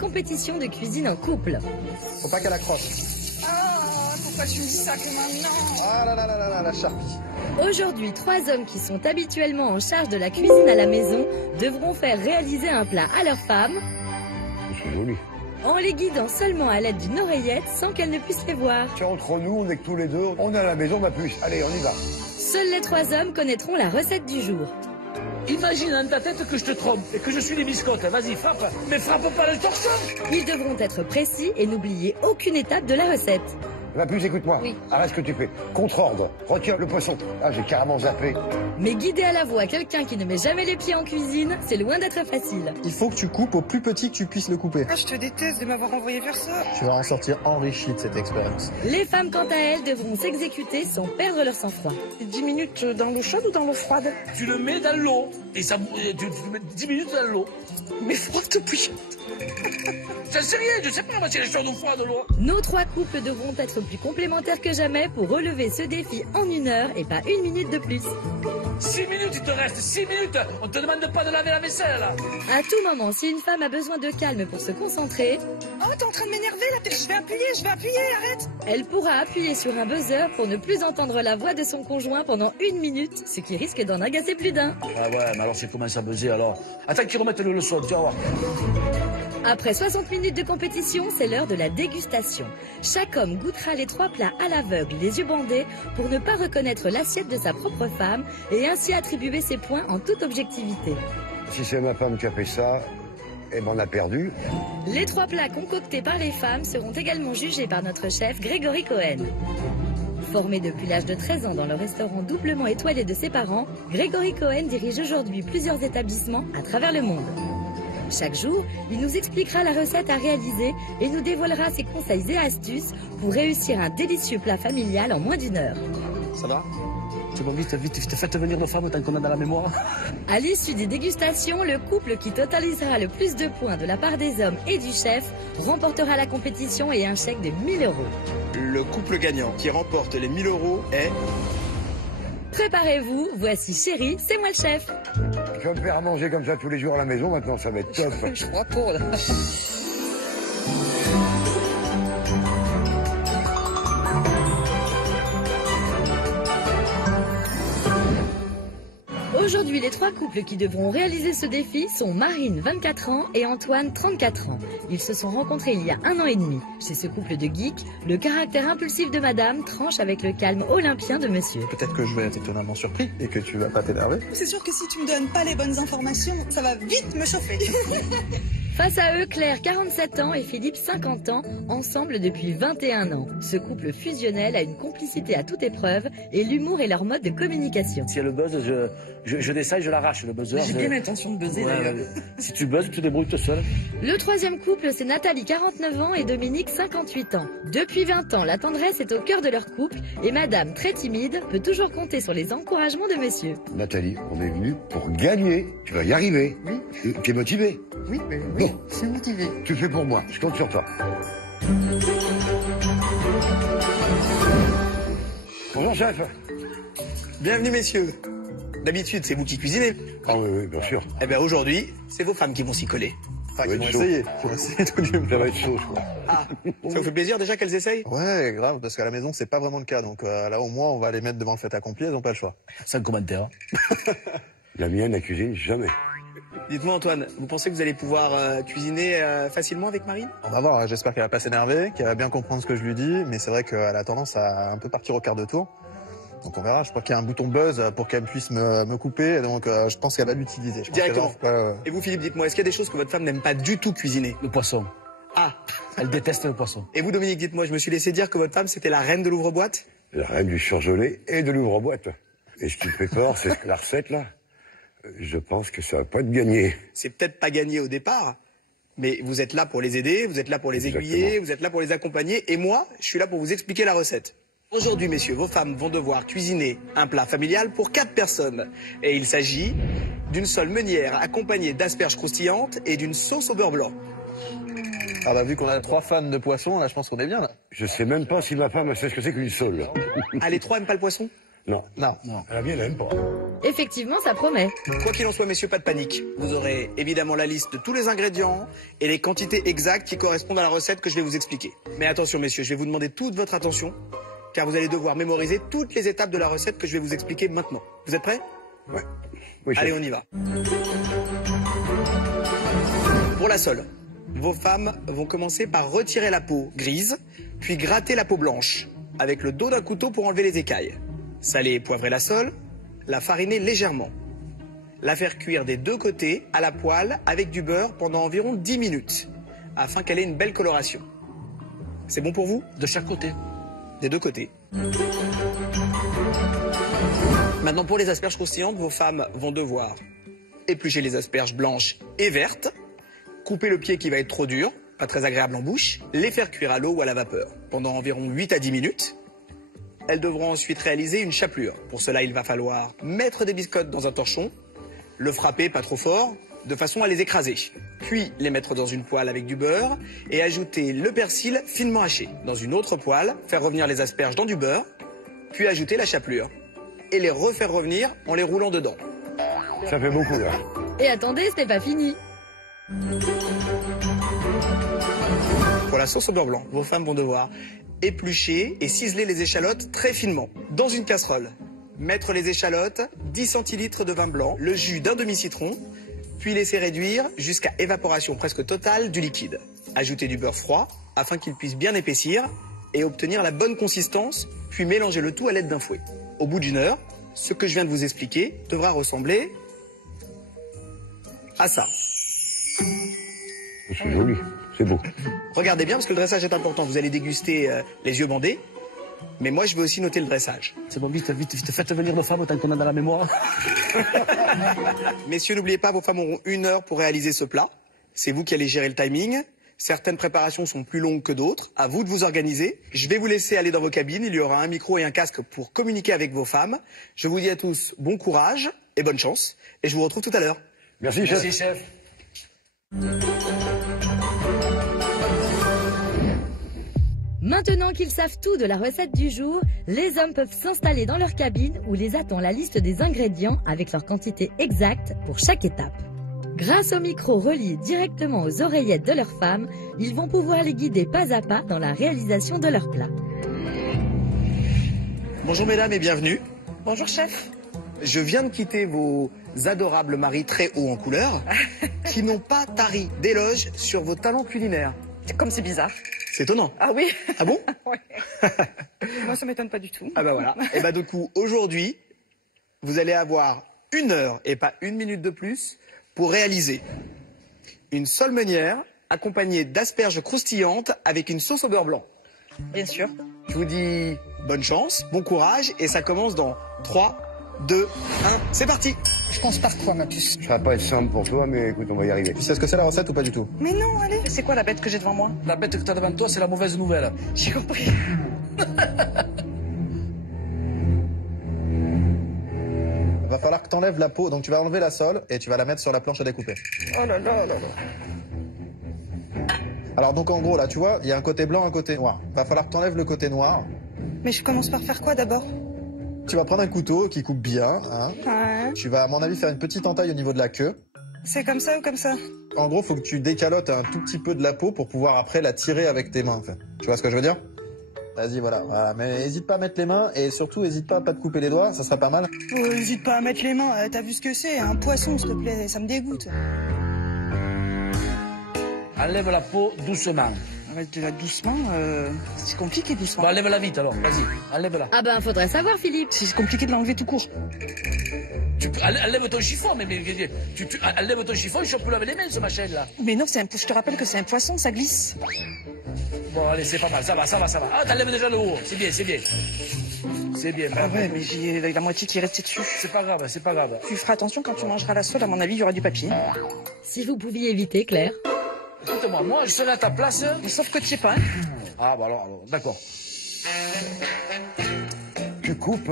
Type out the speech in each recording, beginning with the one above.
Compétition de cuisine en couple. Faut pas qu'elle accroche. Ah, pourquoi tu me dis ça que maintenant? Ah là là là là, la charpie. Aujourd'hui, 3 hommes qui sont habituellement en charge de la cuisine à la maison devront faire réaliser un plat à leur femme C'est joli. en les guidant seulement à l'aide d'une oreillette sans qu'elle ne puisse les voir. C'est entre nous, on est que tous les deux. On est à la maison, ma puce. Allez, on y va. Seuls les 3 hommes connaîtront la recette du jour. Imagine dans ta tête que je te trompe et que je suis des biscottes. Vas-y, frappe, mais frappe pas le torchon. Ils devront être précis et n'oublier aucune étape de la recette. Ma puce, écoute-moi. Oui. Arrête ce que tu fais. Contre-ordre. Retire le poisson. Ah, j'ai carrément zappé. Mais guider à la voix quelqu'un qui ne met jamais les pieds en cuisine, c'est loin d'être facile. Il faut que tu coupes au plus petit que tu puisses le couper. Ah, je te déteste de m'avoir envoyé faire ça. Tu vas en sortir enrichi de cette expérience. Les femmes, quant à elles, devront s'exécuter sans perdre leur sang-froid. 10 minutes dans l'eau chaude ou dans l'eau froide? Tu le mets dans l'eau et ça, tu mets 10 minutes dans l'eau. Mais froide puis. Ça c'est rien, je sais pas si elle est chaude ou froide l'eau. Nos 3 couples devront être plus complémentaires que jamais pour relever ce défi en 1 heure et pas 1 minute de plus. 6 minutes, il te reste 6 minutes. On te demande pas de laver la vaisselle. À tout moment, si une femme a besoin de calme pour se concentrer, Oh, t'es en train de m'énerver là. Je vais appuyer, arrête. elle pourra appuyer sur un buzzer pour ne plus entendre la voix de son conjoint pendant 1 minute, ce qui risque d'en agacer plus d'un. Ah ouais, mais alors c'est commence à buzzer alors. Attends qu'ils remettent le son, tu vas voir. Après 60 minutes de compétition, c'est l'heure de la dégustation. Chaque homme goûtera les 3 plats à l'aveugle, les yeux bandés, pour ne pas reconnaître l'assiette de sa propre femme et ainsi attribuer ses points en toute objectivité. Si c'est ma femme qui a fait ça, eh ben on a perdu. Les 3 plats concoctés par les femmes seront également jugés par notre chef Grégory Cohen. Formé depuis l'âge de 13 ans dans le restaurant doublement étoilé de ses parents, Grégory Cohen dirige aujourd'hui plusieurs établissements à travers le monde. Chaque jour, il nous expliquera la recette à réaliser et nous dévoilera ses conseils et astuces pour réussir un délicieux plat familial en moins d'1 heure. Ça va? C'est bon, vite, faites venir nos femmes tant qu'on a dans la mémoire. À l'issue des dégustations, le couple qui totalisera le plus de points de la part des hommes et du chef remportera la compétition et un chèque de 1 000 €. Le couple gagnant qui remporte les 1 000 € est... Préparez-vous, voici Chérie, c'est moi le chef. Tu vas me faire à manger comme ça tous les jours à la maison, maintenant ça va être top. Je crois pas là. Aujourd'hui, les 3 couples qui devront réaliser ce défi sont Marine, 24 ans, et Antoine, 34 ans. Ils se sont rencontrés il y a 1 an et demi. Chez ce couple de geeks, le caractère impulsif de madame tranche avec le calme olympien de monsieur. Peut-être que je vais être étonnamment surpris et que tu vas pas t'énerver. C'est sûr que si tu me donnes pas les bonnes informations, ça va vite me chauffer. Face à eux, Claire, 47 ans, et Philippe, 50 ans, ensemble depuis 21 ans. Ce couple fusionnel a une complicité à toute épreuve et l'humour est leur mode de communication. Si elle buzz, je descends et je l'arrache le buzzer. J'ai bien l'intention de buzzer d'ailleurs. Si tu buzzes, tu te débrouilles tout seul. Le 3e couple, c'est Nathalie, 49 ans, et Dominique, 58 ans. Depuis 20 ans, la tendresse est au cœur de leur couple et madame, très timide, peut toujours compter sur les encouragements de monsieur. Nathalie, on est venu pour gagner. Tu vas y arriver. Oui. Tu es motivé. Oui, Bon. je suis motivée. Tu le fais pour moi. Je compte sur toi. Bonjour, chef. Bienvenue messieurs. D'habitude, c'est vous qui cuisinez. Ah oui, bien sûr. Eh bien aujourd'hui, c'est vos femmes qui vont s'y coller. Enfin, Ouais, ils vont chaud. essayer. Faut essayer tout du Ça va être chaud, je crois. Ah, ça vous fait plaisir déjà qu'elles essayent? Ouais, grave, parce qu'à la maison, c'est pas vraiment le cas. Donc là, au moins, on va les mettre devant le fait accompli, elles n'ont pas le choix. Sans commentaire. La mienne, la cuisine, jamais. Dites-moi Antoine, vous pensez que vous allez pouvoir cuisiner facilement avec Marine? On va voir, j'espère qu'elle va pas s'énerver, qu'elle va bien comprendre ce que je lui dis, mais c'est vrai qu'elle a tendance à un peu partir au quart de tour. Donc on verra, je crois qu'il y a un bouton buzz pour qu'elle puisse me couper, donc je pense qu'elle va l'utiliser. Je pense Directement. qu'elle va- Et vous Philippe, dites-moi, est-ce qu'il y a des choses que votre femme n'aime pas du tout cuisiner? Le poisson. Ah. Elle déteste le poisson. Et vous Dominique, dites-moi, je me suis laissé dire que votre femme c'était la reine de l'ouvre-boîte? La reine du surgelé et de l'ouvre-boîte. Et ce qui me fait peur, c'est la recette, là. Je pense que ça va pas être gagné. C'est peut-être pas gagné au départ, mais vous êtes là pour les aider, vous êtes là pour les aiguiller, Exactement. vous êtes là pour les accompagner, et moi, je suis là pour vous expliquer la recette. Aujourd'hui, messieurs, vos femmes vont devoir cuisiner un plat familial pour 4 personnes. Et il s'agit d'une sole meunière accompagnée d'asperges croustillantes et d'une sauce au beurre blanc. Ah bah vu qu'on a 3 fans de poisson, là je pense qu'on est bien là. Je sais même pas si ma femme elle sait ce que c'est qu'une sole. Ah, les 3 aiment pas le poisson? Non. Non. La mienne, elle aime pas. Effectivement, ça promet. Quoi qu'il en soit, messieurs, pas de panique. Vous aurez évidemment la liste de tous les ingrédients et les quantités exactes qui correspondent à la recette que je vais vous expliquer. Mais attention, messieurs, je vais vous demander toute votre attention, car vous allez devoir mémoriser toutes les étapes de la recette que je vais vous expliquer maintenant. Vous êtes prêts? Ouais. Oui, Allez, chef. on y va. Pour la sole, vos femmes vont commencer par retirer la peau grise, puis gratter la peau blanche, avec le dos d'un couteau pour enlever les écailles. Saler et poivrer la sole, la fariner légèrement. La faire cuire des deux côtés à la poêle avec du beurre pendant environ 10 minutes, afin qu'elle ait une belle coloration. C'est bon pour vous? De chaque côté. Des deux côtés. Maintenant, pour les asperges croustillantes, vos femmes vont devoir éplucher les asperges blanches et vertes, couper le pied qui va être trop dur, pas très agréable en bouche, les faire cuire à l'eau ou à la vapeur pendant environ 8 à 10 minutes. Elles devront ensuite réaliser une chapelure. Pour cela, il va falloir mettre des biscottes dans un torchon, le frapper pas trop fort, de façon à les écraser. Puis les mettre dans une poêle avec du beurre et ajouter le persil finement haché. Dans une autre poêle, faire revenir les asperges dans du beurre, puis ajouter la chapelure et les refaire revenir en les roulant dedans. Ça fait beaucoup, là. Et attendez, ce n'est pas fini. Pour la sauce au beurre blanc, vos femmes vont devoir éplucher et ciseler les échalotes très finement. Dans une casserole, mettre les échalotes, 10 centilitres de vin blanc, le jus d'un demi-citron, puis laisser réduire jusqu'à évaporation presque totale du liquide. Ajouter du beurre froid afin qu'il puisse bien épaissir et obtenir la bonne consistance, puis mélanger le tout à l'aide d'un fouet. Au bout d'une heure, ce que je viens de vous expliquer devra ressembler à ça. C'est joli. C'est beau. Regardez bien parce que le dressage est important. Vous allez déguster les yeux bandés, mais moi je vais aussi noter le dressage. C'est bon, vite, faites venir vos femmes autant qu'on a dans la mémoire. Messieurs, n'oubliez pas, vos femmes auront 1 heure pour réaliser ce plat. C'est vous qui allez gérer le timing. Certaines préparations sont plus longues que d'autres. À vous de vous organiser. Je vais vous laisser aller dans vos cabines. Il y aura un micro et un casque pour communiquer avec vos femmes. Je vous dis à tous bon courage et bonne chance. Et je vous retrouve tout à l'heure. Merci, chef. Merci, chef. Maintenant qu'ils savent tout de la recette du jour, les hommes peuvent s'installer dans leur cabine où les attend la liste des ingrédients avec leur quantité exacte pour chaque étape. Grâce au micro relié directement aux oreillettes de leurs femmes, ils vont pouvoir les guider pas à pas dans la réalisation de leur plat. Bonjour mesdames et bienvenue. Bonjour chef. Je viens de quitter vos adorables maris très hauts en couleur qui n'ont pas tari d'éloges sur vos talents culinaires. Comme c'est bizarre. C'est étonnant. Ah oui. Ah bon? Ouais. Moi ça m'étonne pas du tout. Ah bah voilà. Et bah du coup, aujourd'hui, vous allez avoir 1 heure et pas 1 minute de plus pour réaliser une sole meunière accompagnée d'asperges croustillantes avec une sauce au beurre blanc. Bien sûr. Je vous dis bonne chance, bon courage et ça commence dans 3, 2, 1, c'est parti. Je pense par quoi ma puce? Ça va pas être simple pour toi, mais écoute, on va y arriver. Tu sais ce que c'est la recette ou pas du tout? Mais non, allez. C'est quoi la bête que j'ai devant moi? La bête que t'as devant toi, c'est la mauvaise nouvelle. J'ai compris. Va falloir que t'enlèves la peau, donc tu vas enlever la sole et tu vas la mettre sur la planche à découper. Oh là là là là. Alors donc en gros là, tu vois, il y a un côté blanc, un côté noir. Va falloir que t'enlèves le côté noir. Mais je commence par faire quoi d'abord? Tu vas prendre un couteau qui coupe bien, hein. Ouais. Tu vas à mon avis faire une petite entaille au niveau de la queue. C'est comme ça ou comme ça? En gros, faut que tu décalotes un tout petit peu de la peau pour pouvoir après la tirer avec tes mains. En fait. Tu vois ce que je veux dire? Vas-y, voilà. Mais hésite pas à mettre les mains et surtout hésite pas à pas te couper les doigts, ça sera pas mal. Oh, hésite pas à mettre les mains. T'as vu ce que c'est? Un poisson, s'il te plaît. Ça me dégoûte. Enlève la peau doucement. Arrête là doucement. C'est compliqué doucement. Bon, enlève-la vite alors, vas-y, enlève-la. Ah ben, faudrait savoir, Philippe. C'est compliqué de l'enlever tout court. Enlève ton chiffon, mais enlève ton chiffon, je peux laver les mains, ce machin-là. Mais non, je te rappelle que c'est un poisson, ça glisse. Bon, allez, c'est pas mal, ça va. Ah, t'enlèves déjà le haut, c'est bien. C'est bien, Ah bravo. ouais, mais j'ai la moitié qui est restée dessus. C'est pas grave. Tu feras attention quand tu mangeras la sole, à mon avis, il y aura du papier. Si vous pouviez éviter, Claire. Écoute-moi, moi, je serai à ta place. Mais sauf que tu sais pas, hein. Ah, bah alors, d'accord. Tu coupes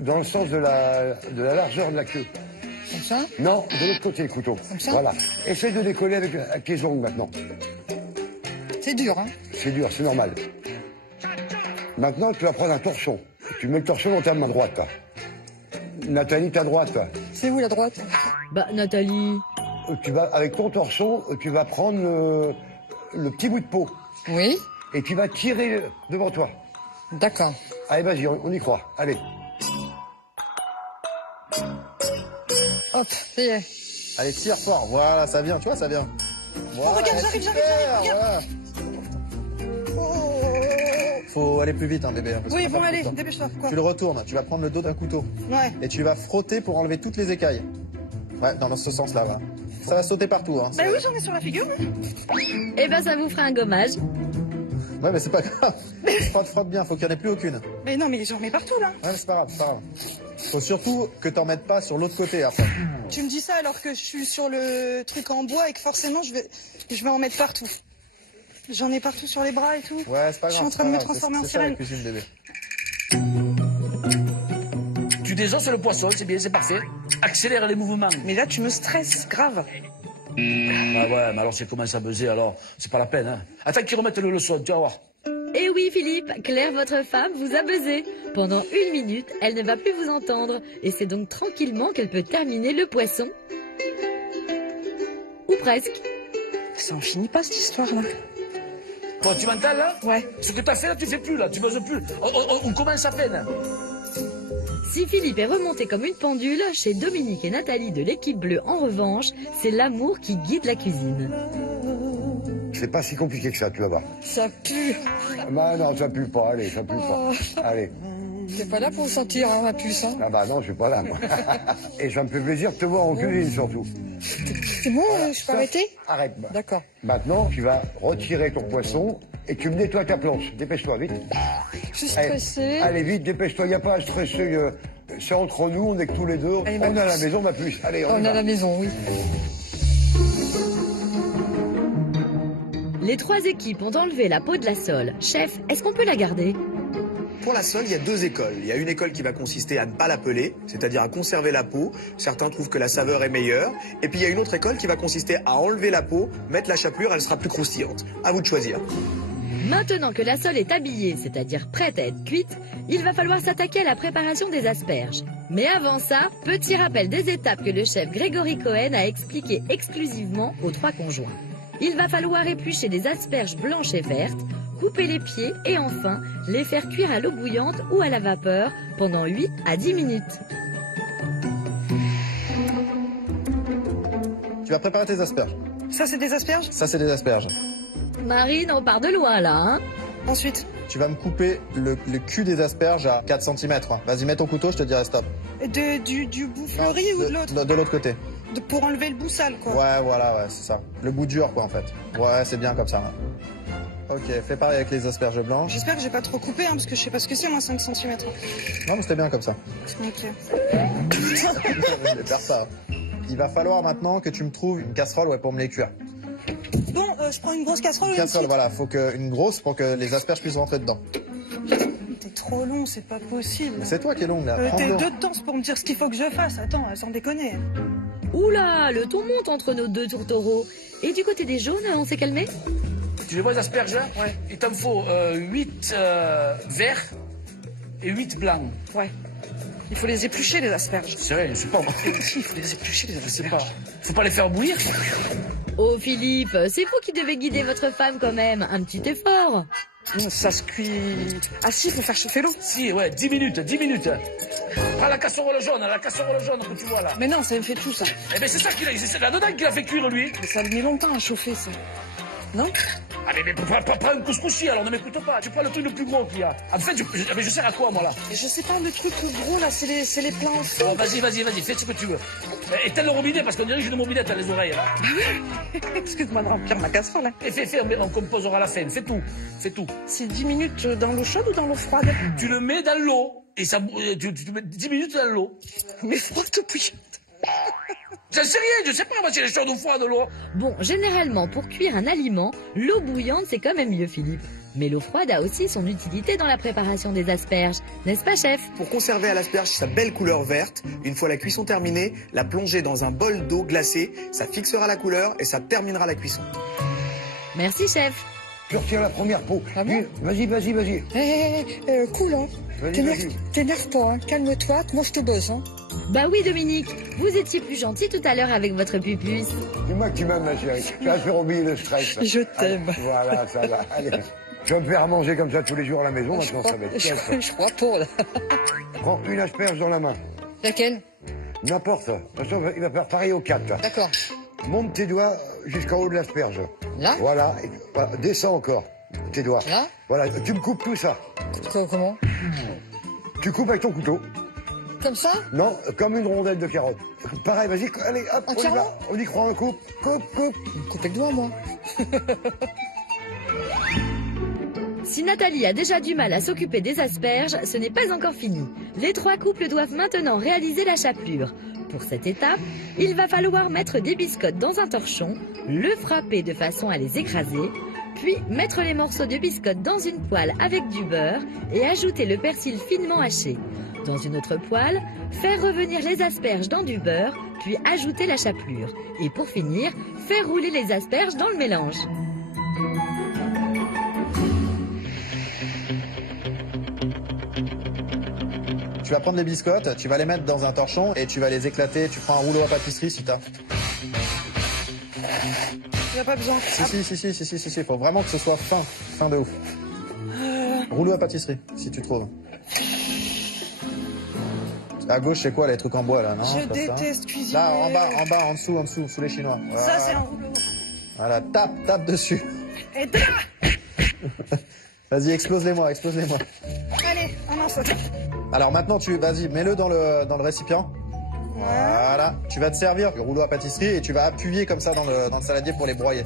dans le sens de la largeur de la queue. Comme ça. Non, de l'autre côté, le couteau. Comme ça. Voilà. Essaye de décoller avec les ongles maintenant. C'est dur, hein. C'est dur, c'est normal. Maintenant, tu vas prendre un torchon. Tu mets le torchon dans ta main droite, là. Nathalie, ta droite, là. C'est où la droite? Bah, Nathalie. Tu vas, avec ton torchon, tu vas prendre le petit bout de peau. Oui. Et tu vas tirer devant toi. D'accord. Allez, vas-y, on y croit. Allez. Hop, ça y est. Allez, tire fort. Voilà, ça vient, tu vois, ça vient. Voilà, regarde, j'arrive, super, regarde. voilà. Faut aller plus vite, hein, bébé. parce Oui, qu'on va bon, pas allez, tout le temps. dépêche-toi. Quoi? Tu le retournes, tu vas prendre le dos d'un couteau. Ouais. Et tu vas frotter pour enlever toutes les écailles. Ouais, dans ce sens-là, voilà. Ça va sauter partout, hein. Bah oui, j'en ai sur la figure. Eh ben, ça vous fera un gommage. Ouais, mais c'est pas grave. Frotte bien, faut qu'il n'y en ait plus aucune. Mais non, mais j'en mets partout, là. Ouais, mais c'est pas grave, c'est pas grave. Faut surtout que t'en mettes pas sur l'autre côté, après. Tu me dis ça alors que je suis sur le truc en bois et que forcément, je vais en mettre partout. J'en ai partout sur les bras et tout. Ouais, c'est pas grave. Je suis en train de me transformer en C'est ça, la sirène. cuisine, bébé. Tu désosses le poisson, c'est bien, c'est parfait. Accélère les mouvements. Mais là, tu me stresses, grave. Ah ouais, mais alors si elle commence à buzzer, alors c'est pas la peine, hein. Attends qu'ils remettent le son, tu vas voir. Eh oui, Philippe, Claire, votre femme, vous a buzzé. Pendant 1 minute, elle ne va plus vous entendre. Et c'est donc tranquillement qu'elle peut terminer le poisson. Ou presque. Ça en finit pas, cette histoire-là. Bon, tu m'entends là? Ouais. Ce que t'as fait là, tu fais plus là, tu buzzes plus. On commence à peine. Si Philippe est remonté comme une pendule, chez Dominique et Nathalie de l'équipe bleue, en revanche, c'est l'amour qui guide la cuisine. C'est pas si compliqué que ça, tu vas voir. Ça pue. Bah non, ça pue pas, allez, ça pue pas. Allez. T'es pas là pour sentir, hein, la puce, hein. Ah bah non, je suis pas là, moi. Et ça me fait plaisir de te voir en cuisine, surtout. C'est bon, je peux arrêter? Arrête. D'accord. Maintenant, tu vas retirer ton poisson et tu me nettoies ta planche. Dépêche-toi, vite. Je suis stressée. Allez, vite, dépêche-toi, il n'y a pas à stresser. C'est entre nous, on est que tous les deux. Allez, on est à la maison, ma puce. Allez, On y est va. à la maison, oui. Les 3 équipes ont enlevé la peau de la sole. Chef, est-ce qu'on peut la garder? Pour la sole, il y a 2 écoles. Il y a une école qui va consister à ne pas la peler, c'est-à-dire à conserver la peau. Certains trouvent que la saveur est meilleure. Et puis il y a une autre école qui va consister à enlever la peau, mettre la chapelure, elle sera plus croustillante. À vous de choisir. Maintenant que la sole est habillée, c'est-à-dire prête à être cuite, il va falloir s'attaquer à la préparation des asperges. Mais avant ça, petit rappel des étapes que le chef Grégory Cohen a expliquées exclusivement aux 3 conjoints. Il va falloir éplucher des asperges blanches et vertes, couper les pieds et enfin les faire cuire à l'eau bouillante ou à la vapeur pendant 8 à 10 minutes. Tu vas préparer tes asperges. Ça, c'est des asperges? Ça, c'est des asperges. Marine, on part de loin là, hein? Ensuite, Tu vas me couper le cul des asperges à 4 cm. Vas-y, mets ton couteau, je te dirai stop. du bout fleuri ou de l'autre? De l'autre côté. Pour enlever le bout sale, quoi. Ouais, voilà, ouais, c'est ça. Le bout dur, quoi, en fait. Ouais, c'est bien comme ça. Ouais. Ok, fais pareil avec les asperges blanches. J'espère que j'ai pas trop coupé, hein, parce que je sais pas ce que c'est, moi, 5 cm. Non, mais c'était bien comme ça. Ok. Je vais faire ça. Il va falloir maintenant que tu me trouves une casserole ouais, pour me les cuire. Bon, je prends une grosse casserole. Une casserole, voilà. Faut une grosse pour que les asperges puissent rentrer dedans. T'es trop long, c'est pas possible. Mais c'est toi qui es longue, là. Prends T'es dedans. deux temps pour me dire ce qu'il faut que je fasse. Attends, sans déconner. Oula, le ton monte entre nos 2 tourtereaux. Et du côté des jaunes, on s'est calmé? Tu les vois les asperges? Ouais. Il t'en faut 8 verts et 8 blancs. Ouais. Il faut les éplucher, les asperges. C'est vrai, je sais pas. Si, il faut les éplucher, les Je sais asperges. pas. Faut pas les faire bouillir? Oh Philippe, c'est vous qui devez guider votre femme quand même. Un petit effort. Non, ça se cuit. Ah si, il faut faire chauffer l'eau. Si, ouais, 10 minutes, 10 minutes. Prends la casserole jaune que tu vois là. Mais non, ça me fait tout ça. Eh ben c'est ça c'est là-dedans qu'il a fait cuire lui. Mais ça a mis longtemps à chauffer, ça. Non? Ah mais prends un couscousi alors, ne m'écoute pas. Tu prends le truc le plus gros qu'il y a. En fait, je sers à quoi moi là? Je sais pas, le truc tout gros là, c'est les plats en feu. Oh, vas-y, fais ce que tu veux. Éteins le robinet parce qu'on dirait que j'ai une mobilette à les oreilles là. Excuse-moi de remplir ma casserole. Hein. Et fais, on composera à la fin, fais tout. C'est 10 minutes dans l'eau chaude ou dans l'eau froide? Tu le mets dans l'eau et ça, tu mets 10 minutes dans l'eau. Mais froide ou bouillante? J'en sais rien, je sais pas moi si elle est chaude ou froide l'eau. Bon, généralement, pour cuire un aliment, l'eau bouillante, c'est quand même mieux, Philippe. Mais l'eau froide a aussi son utilité dans la préparation des asperges. N'est-ce pas, chef? Pour conserver à l'asperge sa belle couleur verte, une fois la cuisson terminée, la plonger dans un bol d'eau glacée, ça fixera la couleur et ça terminera la cuisson. Merci, chef. Tu retires la première peau. Ah bon? Vas-y. Cool, hein. Vas-y. T'énerve pas, hein. Calme-toi, moi je te bosse, hein. Bah oui, Dominique, vous étiez plus gentil tout à l'heure avec votre pupuce. C'est moi que tu m'aimes, ma chérie. Tu vas faire oublier le stress. Je t'aime. Voilà, ça va. Allez. Tu vas me faire manger comme ça tous les jours à la maison, maintenant ça va être bien, ça. Je crois pour, là. Prends une asperge dans la main. Laquelle? N'importe. De toute façon, il va faire pareil aux 4. Là. D'accord. Monte tes doigts jusqu'en haut de l'asperge. Là? Voilà. Voilà. Descends encore tes doigts. Là? Voilà. Tu me coupes tout ça. Comment? Tu coupes avec ton couteau. Comme ça? Non, comme une rondelle de carotte. Pareil, vas-y, allez, hop, on y Entièrement? va. On y croit, on coupe. Coupe. Coupe le doigt, moi. Si Nathalie a déjà du mal à s'occuper des asperges, ce n'est pas encore fini. Les 3 couples doivent maintenant réaliser la chapelure. Pour cette étape, il va falloir mettre des biscottes dans un torchon, le frapper de façon à les écraser, puis mettre les morceaux de biscottes dans une poêle avec du beurre et ajouter le persil finement haché. Dans une autre poêle, faire revenir les asperges dans du beurre, puis ajouter la chapelure. Et pour finir, faire rouler les asperges dans le mélange. Tu vas prendre les biscottes, tu vas les mettre dans un torchon et tu vas les éclater. Tu prends un rouleau à pâtisserie si t'as. Il n'y a pas besoin. Si. Faut vraiment que ce soit fin de ouf. Rouleau à pâtisserie, si tu trouves. À gauche, c'est quoi les trucs en bois là, non? Je déteste cuisiner. Là, en bas, en dessous, sous les Chinois. Ça, Voilà. c'est un rouleau. Voilà, tape dessus. Et Vas-y, explose-les-moi. allez, on en saute. Alors maintenant, vas-y, mets-le dans le récipient. Voilà. Tu vas te servir le rouleau à pâtisserie et tu vas appuyer comme ça dans le saladier pour les broyer.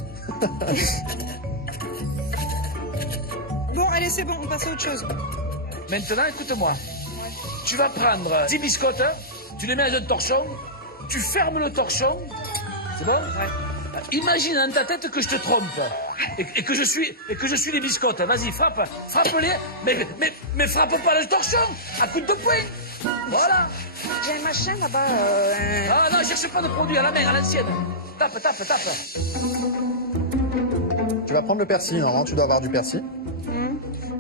Bon, allez, c'est bon, on passe à autre chose. Maintenant, écoute-moi. Tu vas prendre 10 biscottes, tu les mets dans un torchon, tu fermes le torchon. C'est bon? Ouais. Imagine dans ta tête que je te trompe et que je suis les biscottes. Vas-y, frappe-les, mais frappe pas le torchon à coup de poing. Voilà. J'ai ma chaîne là-bas. Ah non, cherche pas de produit à la main, à l'ancienne. Tape. Tu vas prendre le persil, normalement tu dois avoir du persil.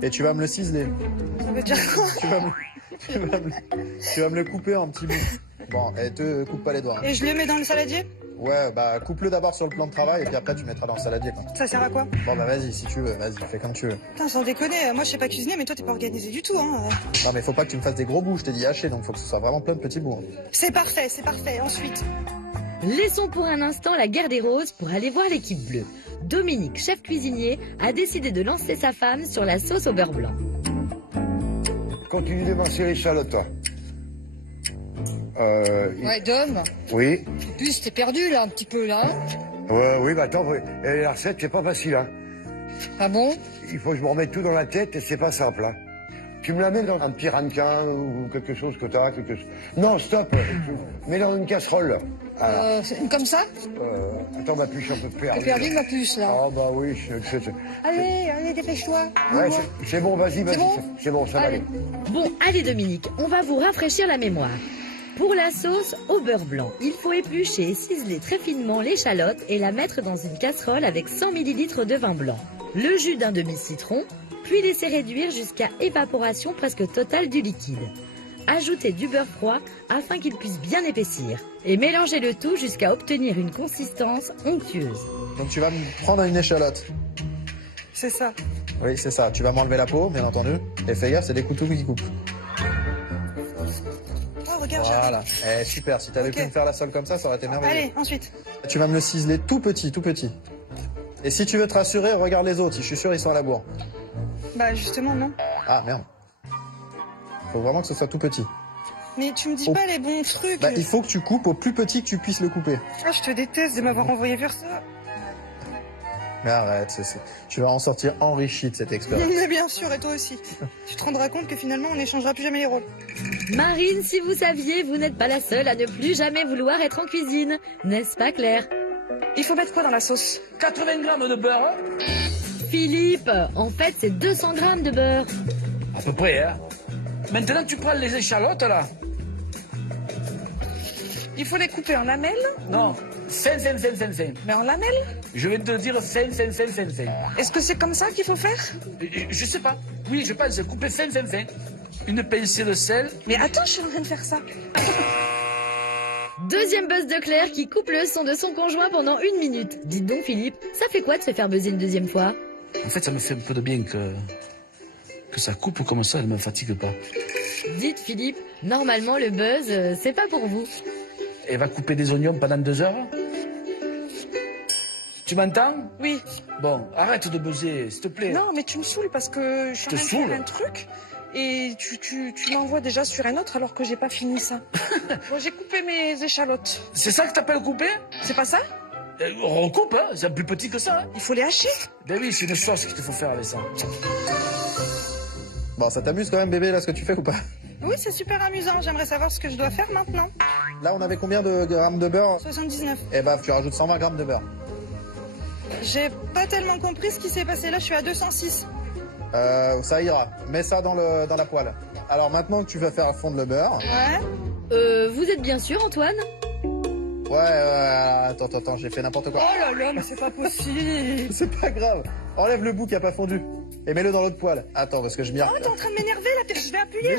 Et tu vas me le ciseler. Ça veut dire quoi? Tu vas me le couper en petits bouts. Bon, et te coupe pas les doigts. Hein. Et je le mets dans le saladier? Ouais, bah coupe-le d'abord sur le plan de travail et puis après tu mettras dans le saladier. Quoi. Ça sert à quoi? Bon bah vas-y, si tu veux, vas-y, fais comme tu veux. Putain, sans déconner, moi je sais pas cuisiner, mais toi t'es pas organisé du tout, hein. Non mais faut pas que tu me fasses des gros bouts, je t'ai dit haché, donc faut que ce soit vraiment plein de petits bouts. Hein. C'est parfait. Ensuite. Laissons pour un instant la guerre des roses pour aller voir l'équipe bleue. Dominique, chef cuisinier, a décidé de lancer sa femme sur la sauce au beurre blanc. Continue d'émincer les chalottes. Ouais, Dom. Oui. En plus, t'es perdu, là, un petit peu, là. Oui, bah attends, et la recette, c'est pas facile, hein. Ah bon? Il faut que je me remette tout dans la tête et c'est pas simple, hein. Tu me la mets dans un petit ramequin ou quelque chose que t'as, Non, stop. Mets dans une casserole. Voilà. Comme ça? Attends, ma puce, un peu perdue. T'es perdu, ma puce, là. Ah bah oui, Allez, dépêche-toi. Ouais, c'est bon, vas-y. bon C'est bon, ça va aller. Bon, allez Dominique, on va vous rafraîchir la mémoire. Pour la sauce au beurre blanc, il faut éplucher et ciseler très finement l'échalote et la mettre dans une casserole avec 100 ml de vin blanc, le jus d'un demi-citron, puis laisser réduire jusqu'à évaporation presque totale du liquide. Ajoutez du beurre froid afin qu'il puisse bien épaissir et mélangez le tout jusqu'à obtenir une consistance onctueuse. Donc tu vas me prendre une échalote. C'est ça. Oui, c'est ça. Tu vas m'enlever la peau, bien entendu. Et fais gaffe, c'est des couteaux qui coupent. Oh, regarde, Voilà. Eh, super. Si t'avais Ok. pu me faire la sole comme ça aurait été merveilleux. Allez, ensuite. Tu vas me le ciseler tout petit. Et si tu veux te rassurer, regarde les autres. Je suis sûr ils sont à la bourre. Bah justement, non. Ah, merde. Faut vraiment que ce soit tout petit. Mais tu me dis pas les bons trucs. Bah, il faut que tu coupes au plus petit que tu puisses le couper. Ah, je te déteste de m'avoir envoyé vers ça. Mais arrête, tu vas en sortir enrichi de cette expérience. Mais bien sûr, et toi aussi. Tu te rendras compte que finalement, on n'échangera plus jamais les rôles. Marine, si vous saviez, vous n'êtes pas la seule à ne plus jamais vouloir être en cuisine. N'est-ce pas Claire? Il faut mettre quoi dans la sauce? 80 grammes de beurre, Philippe, en fait c'est 200 grammes de beurre. à peu près, hein. Maintenant, tu prends les échalotes, là. Il faut les couper en lamelles? Non, Fin. Mais en lamelle? Je vais te dire fin. Est-ce que c'est comme ça qu'il faut faire? Je sais pas. Oui, je pense, couper fin. Une pincée de sel. Mais attends, je suis en train de faire ça. Deuxième buzz de Claire qui coupe le son de son conjoint pendant 1 minute. Dites donc Philippe, ça fait quoi de se faire buzzer une deuxième fois? En fait, ça me fait un peu de bien que ça coupe comme ça, elle me fatigue pas. Dites Philippe, normalement le buzz, c'est pas pour vous. Elle va couper des oignons pendant 2 heures. Tu m'entends? Oui. Bon, arrête de buzzer, s'il te plaît. Non, mais tu me saoules parce que je suis en train de faire un truc et tu m'envoies déjà sur un autre alors que j'ai pas fini ça. Bon, j'ai coupé mes échalotes. C'est ça que t'appelles couper? C'est pas ça? On recoupe, hein? C'est plus petit que ça. Hein? Il faut les hacher. Ben oui, c'est une sauce qu'il te faut faire avec ça. Bon, ça t'amuse quand même, bébé, là, ce que tu fais ou pas? Oui, c'est super amusant. J'aimerais savoir ce que je dois faire maintenant. Là, on avait combien de grammes de beurre? 79. Eh ben, tu rajoutes 120 grammes de beurre. J'ai pas tellement compris ce qui s'est passé là. Je suis à 206. Ça ira. Mets ça dans la poêle. Alors maintenant que tu vas faire fondre le beurre. Ouais. Vous êtes bien sûr Antoine? Ouais, attends, j'ai fait n'importe quoi. Oh là là, mais c'est pas possible. C'est pas grave. Enlève le bout qui a pas fondu et mets-le dans l'autre poêle. Attends, parce que je m'y Oh, arrive. t'es en train de m'énerver là. Je vais appuyer,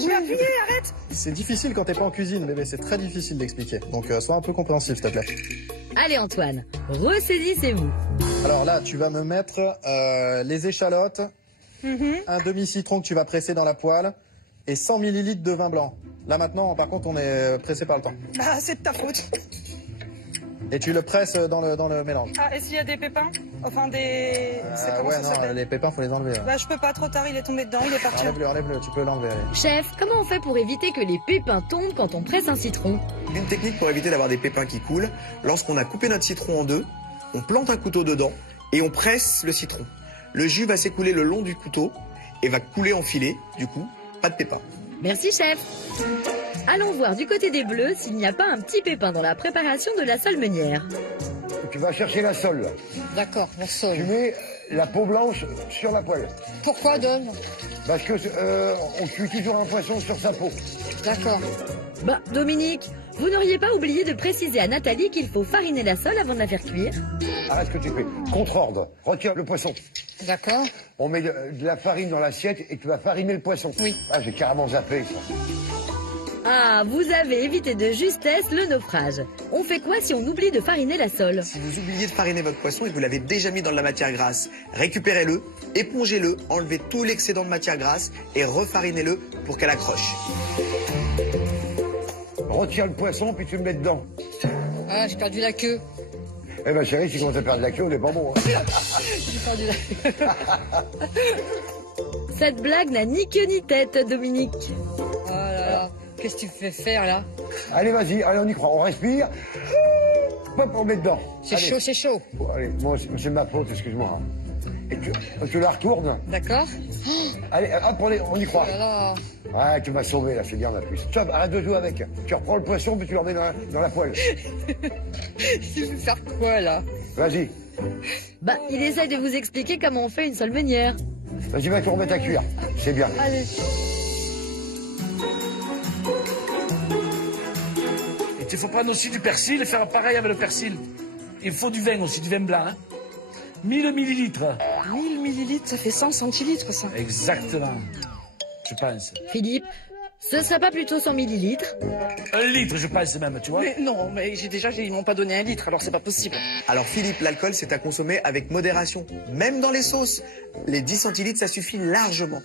arrête. C'est difficile quand t'es pas en cuisine, bébé. C'est très difficile d'expliquer. Donc sois un peu compréhensif, s'il te plaît. Allez Antoine, ressaisissez-vous. Alors là, tu vas me mettre les échalotes, un demi-citron que tu vas presser dans la poêle et 100 millilitres de vin blanc. Là maintenant, par contre, on est pressé par le temps. Bah, c'est de ta faute. Et tu le presses dans le mélange. Ah, et s'il y a des pépins? Enfin, des... C'est comment Ouais, ça non, s'appelle? les pépins, faut les enlever. Bah, je peux pas, trop tard, il est tombé dedans, il est parti. Enlève-le, tu peux l'enlever. Allez. Chef, comment on fait pour éviter que les pépins tombent quand on presse un citron? Une technique pour éviter d'avoir des pépins qui coulent, lorsqu'on a coupé notre citron en deux, on plante un couteau dedans et on presse le citron. Le jus va s'écouler le long du couteau et va couler en filet, du coup, pas de pépins. Merci chef. Allons voir du côté des bleus s'il n'y a pas un petit pépin dans la préparation de la sole meunière. Tu vas chercher la sole. D'accord, on Tu sonne. mets la peau blanche sur la poêle. Pourquoi, Don? Parce que on cuit toujours un poisson sur sa peau. D'accord. Bah, Dominique, vous n'auriez pas oublié de préciser à Nathalie qu'il faut fariner la sole avant de la faire cuire? Arrête ce que tu fais. Contre-ordre. Retire le poisson. D'accord. On met de la farine dans l'assiette et tu vas fariner le poisson. Oui. Ah, j'ai carrément zappé ça. Ah, vous avez évité de justesse le naufrage. On fait quoi si on oublie de fariner la sole? Si vous oubliez de fariner votre poisson et que vous l'avez déjà mis dans de la matière grasse, récupérez-le, épongez-le, enlevez tout l'excédent de matière grasse et refarinez-le pour qu'elle accroche. Retire le poisson puis tu le mets dedans. Ah, j'ai perdu la queue. Eh ben chérie, si on à perdre la queue, on n'est pas bon. Hein. J'ai perdu la queue. Cette blague n'a ni queue ni tête, Dominique. Oh là là. Qu'est-ce que tu fais faire, là? Allez, vas-y, allez, on y croit. On respire. Hop, on met dedans. C'est Allez. chaud, c'est chaud. Bon, allez, moi, c'est ma faute, excuse-moi. Et tu la retournes. D'accord? Allez, hop, on y croit. Oh là là. Ah, tu m'as sauvé, là, c'est bien, ma puce. Stop, arrête de jouer avec. Tu reprends le poisson, puis tu le remets dans la poêle. Tu veux faire quoi, là? Vas-y. Bah, il essaye de vous expliquer comment on fait une sole meunière. Vas-y, va te remettre à cuire. C'est bien. Allez. Il faut prendre aussi du persil et faire pareil avec le persil. Il faut du vin aussi, du vin blanc. Hein. 1000 millilitres. 1000 millilitres, ça fait 100 centilitres, ça. Exactement. Je pense. Philippe, ce serait pas plutôt 100 millilitres? 1 litre, je pense même, tu vois. Mais non, mais ils m'ont pas donné 1 litre, alors c'est pas possible. Alors Philippe, l'alcool c'est à consommer avec modération, même dans les sauces. Les 10 centilitres ça suffit largement.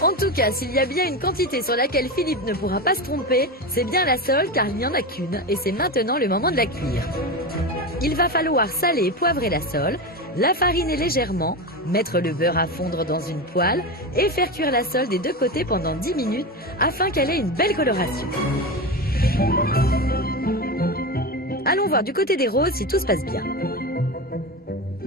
En tout cas, s'il y a bien une quantité sur laquelle Philippe ne pourra pas se tromper, c'est bien la sole car il n'y en a qu'une et c'est maintenant le moment de la cuire. Il va falloir saler et poivrer la sole, la fariner légèrement, mettre le beurre à fondre dans une poêle et faire cuire la sole des deux côtés pendant 10 minutes afin qu'elle ait une belle coloration. Allons voir du côté des roses si tout se passe bien.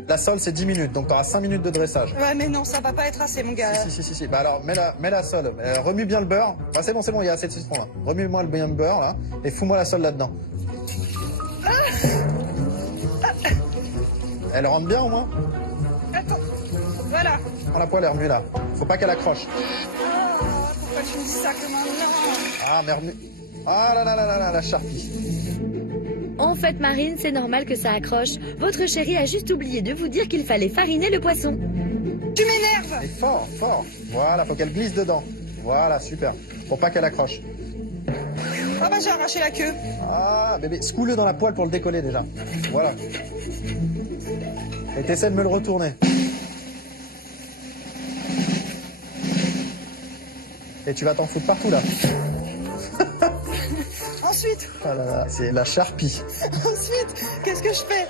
La sole, c'est 10 minutes, donc tu auras 5 minutes de dressage. Ouais, mais non, ça va pas être assez, mon gars. Si. Bah alors, mets la sole. Remue bien le beurre. Bah c'est bon, il y a assez de citron là. Remue-moi bien le beurre là. Et fous-moi la sole là-dedans. Elle rentre bien au moins? Attends, voilà. Prends la poêle et remue là. Faut pas qu'elle accroche. Pourquoi tu me dis ça que maintenant? Ah, mais remue. Ah là, la charpie. En fait, Marine, c'est normal que ça accroche. Votre chéri a juste oublié de vous dire qu'il fallait fariner le poisson. Tu m'énerves. Et fort, fort. Voilà, faut qu'elle glisse dedans. Voilà, super. Pour pas qu'elle accroche. Ah bah j'ai arraché la queue. Ah, bébé, secoue-le dans la poêle pour le décoller déjà. Voilà. Et t'essaies de me le retourner. Et tu vas t'en foutre partout là. Ensuite, Ah là là, c'est la charpie. ensuite, qu'est-ce que je fais?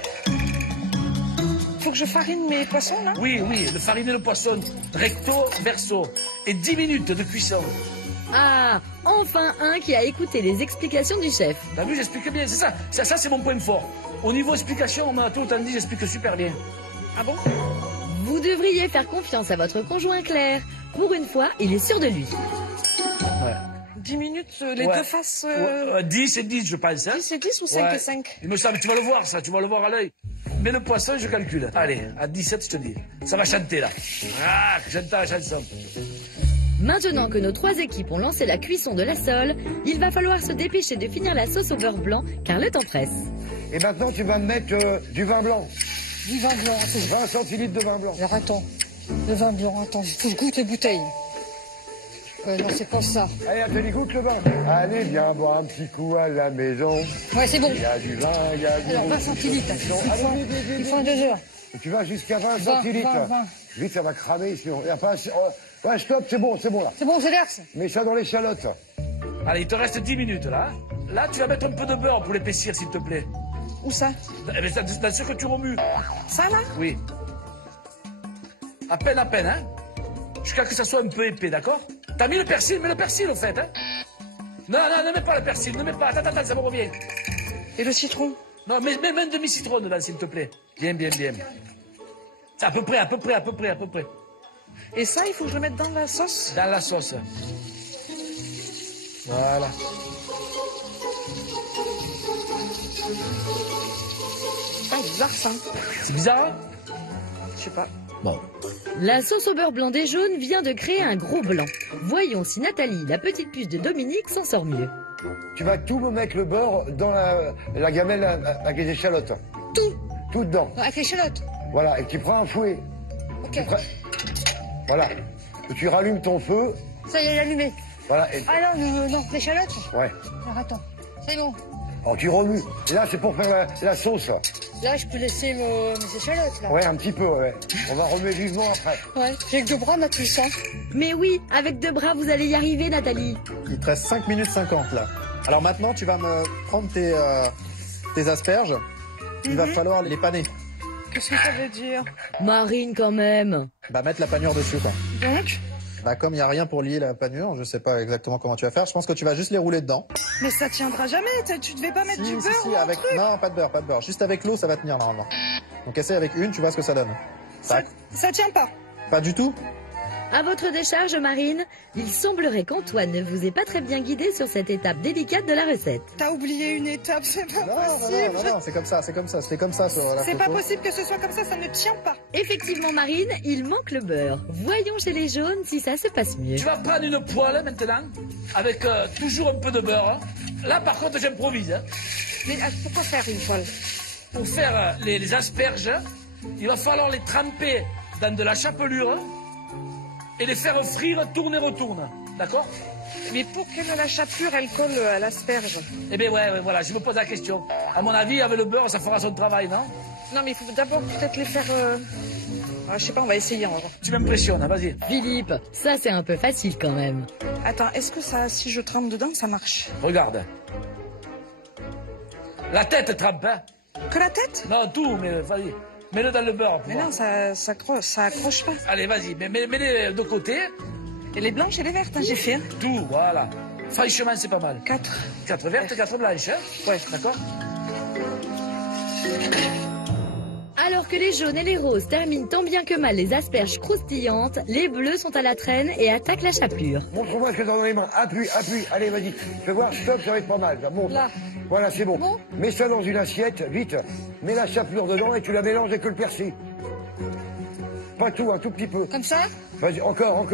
Faut que je farine mes poissons là? Oui, oui, le fariner le poisson, recto, verso. Et 10 minutes de cuisson. Ah, enfin un qui a écouté les explications du chef. T'as vu, j'explique bien, c'est ça. Ça, c'est mon point fort. Au niveau explication, on m'a tout le temps dit, j'explique super bien. Ah bon? Vous devriez faire confiance à votre conjoint Claire. Pour une fois, il est sûr de lui. Ouais. 10 minutes, les Ouais. deux faces... 10 et 10, je pense. Hein. 10 et 10 ou 5 Ouais. et 5? Il me semble, tu vas le voir, ça, tu vas le voir à l'œil. Mais le poisson, je calcule. Allez, à 17, je te dis. Ça va chanter, là. Ah, j'entends la chanson. Maintenant que nos 3 équipes ont lancé la cuisson de la sole, il va falloir se dépêcher de finir la sauce au beurre blanc, car le temps presse. Et maintenant, tu vas me mettre du vin blanc. Du vin blanc, attends. 20 centilitres de vin blanc. Alors attends, le vin blanc, attends, il faut que je goûte les bouteilles. Non, c'est pas ça. Allez, Athélie, goûte le vin. Allez, viens boire un petit coup à la maison. Ouais, c'est bon. Il y a du vin, il y a du... Alors 20 centilitres. Il faut un 2 heures. Et tu vas jusqu'à 20 20, centilitres. 20. Vite, ça va cramer sinon. Il y a pas assez... Ouais, stop, c'est bon là. C'est bon, je verse. Mets ça dans l'échalote. Allez, il te reste 10 minutes, là. Là, tu vas mettre un peu de beurre pour l'épaissir, s'il te plaît. Où ça? Eh ben, dans ce que tu remues. Ça là? Oui. À peine, hein. Jusqu'à que ça soit un peu épais, d'accord? T'as mis le persil, mets le persil, au fait, hein. Non, ne mets pas le persil, ne mets pas. Attends, ça me revient. Et le citron? Non, mets un demi-citron dedans, s'il te plaît. Bien. C'est à peu près. Et ça, il faut que je le mette dans la sauce? Dans la sauce. Voilà. Ah, bizarre ça. C'est bizarre, hein? Je sais pas. Bon. La sauce au beurre blanc des jaunes vient de créer un gros blanc. Voyons si Nathalie, la petite puce de Dominique, s'en sort mieux. Tu vas tout me mettre le beurre dans la gamelle avec les échalotes. Tout dedans. Avec l'échalote. Voilà, et tu prends un fouet. Ok. Voilà. Et tu rallumes ton feu. Ça y est, allumé. Voilà. Et... Ah non, l'échalote. Ouais. Alors attends, c'est bon. Alors tu remues. Et là, c'est pour faire la sauce. Là, je peux laisser mes échalotes, là. Ouais, un petit peu, ouais. On va remuer vivement après. Ouais, j'ai que 2 bras, ma puce, hein. Mais oui, avec 2 bras, vous allez y arriver, Nathalie. Il te reste 5 minutes 50 là. Alors maintenant, tu vas me prendre tes asperges. Il va falloir les paner. Qu'est-ce que ça veut dire? Marine, quand même. Bah, mettre la panure dessus, quoi. Donc? Bah, comme il n'y a rien pour lier la panure, je sais pas exactement comment tu vas faire. Je pense que tu vas juste les rouler dedans. Mais ça tiendra jamais. Tu devais pas mettre du beurre ou un avec... truc? Non, pas de beurre. Juste avec l'eau, ça va tenir normalement. Donc essaie avec une, tu vois ce que ça donne. Ça tient pas. Pas du tout. À votre décharge, Marine, il semblerait qu'Antoine ne vous ait pas très bien guidé sur cette étape délicate de la recette. T'as oublié une étape, c'est pas possible. Non, c'est comme ça. C'était comme ça. C'est pas possible que ce soit comme ça ne tient pas. Effectivement, Marine, il manque le beurre. Voyons chez les jaunes si ça se passe mieux. Tu vas prendre une poêle maintenant, avec toujours un peu de beurre. Hein. Là, par contre, j'improvise. Hein. Mais pourquoi faire une poêle? Pour faire les asperges, il va falloir les tremper dans de la chapelure et les faire frire, tourne et retourne. D'accord? Mais pour que la chapelure, elle colle à l'asperge. Eh bien, ouais, voilà, je me pose la question. À mon avis, avec le beurre, ça fera son travail, non? Non, mais il faut d'abord peut-être les faire... Ah, je sais pas, on va essayer, on va voir. Tu m'impressionnes, hein, vas-y. Philippe, ça c'est un peu facile quand même. Attends, est-ce que ça, si je trempe dedans, ça marche? Regarde. La tête trempe, hein? Que la tête? Non, tout, mais vas-y. Mets-le dans le beurre. Mais non, ça accroche pas. Allez, vas-y, mets-les de côté. Et les blanches et les vertes, hein, j'ai fait. Hein. Tout, voilà. Franchement, c'est pas mal. 4. 4 vertes, 4 blanches, hein? Ouais. D'accord? Alors que les jaunes et les roses terminent tant bien que mal les asperges croustillantes, les bleus sont à la traîne et attaquent la chapelure. Montre-moi ce que t'as dans les mains. Appuie. Allez, vas-y. Fais voir, stop, ça va être pas mal. Ça monte. Là. Voilà, c'est bon. Bon. Mets ça dans une assiette, vite. Mets la chapelure dedans et tu la mélanges avec le persil. Pas tout, un tout petit peu. Comme ça? Vas-y, encore.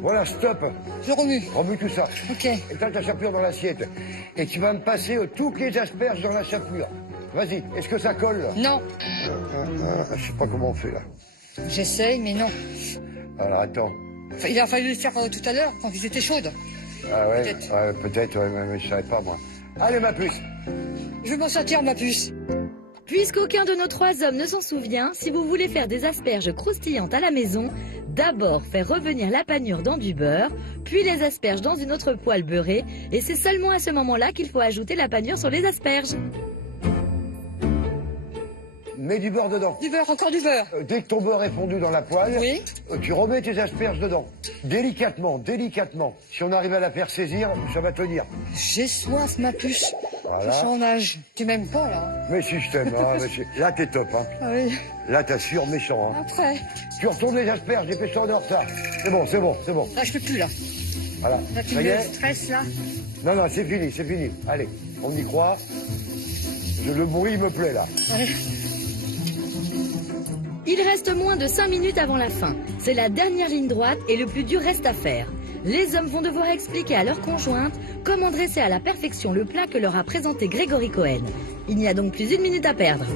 Voilà, stop. Je remue. Remue tout ça. Ok. Et t'as ta chapelure dans l'assiette. Et tu vas me passer toutes les asperges dans la chapelure. Vas-y, est-ce que ça colle là? Non. Je sais pas comment on fait là. J'essaye, mais non. Alors attends. Enfin, il a fallu le faire tout à l'heure, quand ils étaient chaudes. Ah ouais, Peut-être. peut-être, ouais, mais je savais pas moi. Allez ma puce. Je vais m'en sortir, ma puce. Puisqu'aucun de nos 3 hommes ne s'en souvient, si vous voulez faire des asperges croustillantes à la maison, d'abord faire revenir la panure dans du beurre, puis les asperges dans une autre poêle beurrée, et c'est seulement à ce moment-là qu'il faut ajouter la panure sur les asperges. Mets du beurre dedans. Du beurre, encore du beurre. Dès que ton beurre est fondu dans la poêle, Oui. Tu remets tes asperges dedans. Délicatement, délicatement. Si on arrive à la faire saisir, ça va tenir. J'ai soif, ma puce. Voilà. Je suis en âge. Tu m'aimes pas, là? Mais si je t'aime, hein, là t'es top. Hein. Ah oui. Là t'assures méchant. Hein. Après. Tu retournes les asperges, dépêche-toi, on est en retard. C'est bon, c'est bon, c'est bon. Là, je peux plus, là. Voilà. Là, tu Ça y me est. stresses, là. Non, non, c'est fini, c'est fini. Allez, on y croit. Le bruit me plaît là. Allez. Il reste moins de 5 minutes avant la fin. C'est la dernière ligne droite et le plus dur reste à faire. Les hommes vont devoir expliquer à leur conjointe comment dresser à la perfection le plat que leur a présenté Grégory Cohen. Il n'y a donc plus 1 minute à perdre.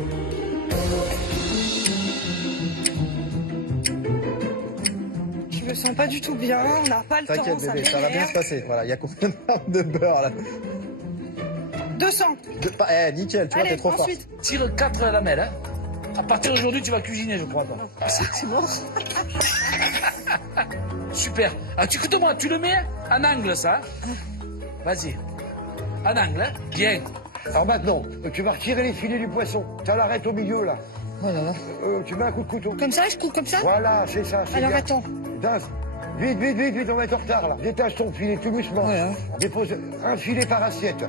Je me sens pas du tout bien, on n'a pas le temps. T'inquiète bébé, ça va bien se m'énerve. passer. Voilà, il y a combien de grammes de beurre là? 200. Nickel, tu vois, Allez, t'es trop fort. ensuite. Tire 4 à la mêle. Hein. À partir d'aujourd'hui, tu vas cuisiner, je crois. Toi. C'est bon. Super. Alors, écoute-moi, tu le mets en angle, ça. Vas-y. En angle, hein. Bien. Alors maintenant, tu vas retirer les filets du poisson. Tu l'arrêtes au milieu là. Oh là là. Tu mets un coup de couteau. Comme ça, je coupe comme ça? Voilà, c'est ça. c'est Alors, bien. attends. Putain, vite, vite, vite, vite, on va être en retard là. Détache ton filet tout doucement. Ouais, hein. Dépose un filet par assiette.